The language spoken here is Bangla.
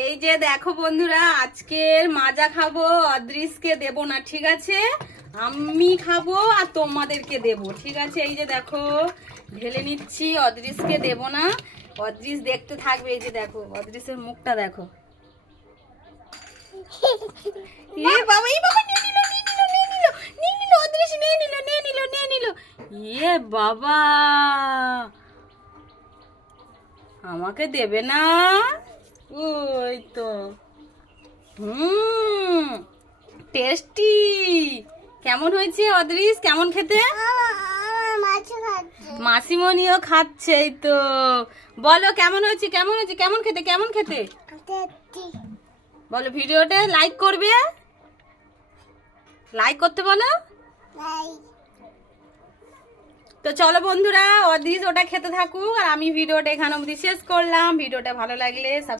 এই যে দেখো বন্ধুরা, আজকের মাজা খাবো, অদৃশকে দেব না, ঠিক আছে? আমি খাবো আর তোমাদেরকে দেব, ঠিক আছে? এই যে দেখো ঢেলে নিচ্ছি, অদৃশকে দেব না। অদৃশ দেখতে থাকবে। এই যে দেখো অদৃশের মুখটা দেখো। এ বাবা, এই বাবা নিয়ে নিল, অদৃশ নিয়ে নিল। এ বাবা, আমাকে দেবে না? ওই তো। টেস্টি। কেমন হয়েছে অদৃশ? কেমন খেতে? মাসিমণিও খাচ্ছে। এই তো বলো কেমন হয়েছে, কেমন হয়েছে, কেমন খেতে, কেমন খেতে বলো। ভিডিওটা লাইক করবে, লাইক করতে বলো। তো চলো বন্ধুরা, অদৃশ ওটা খেতে থাকুক আর আমি ভিডিওটা এখানে অবধি শেষ করলাম। ভিডিওটা ভালো লাগলে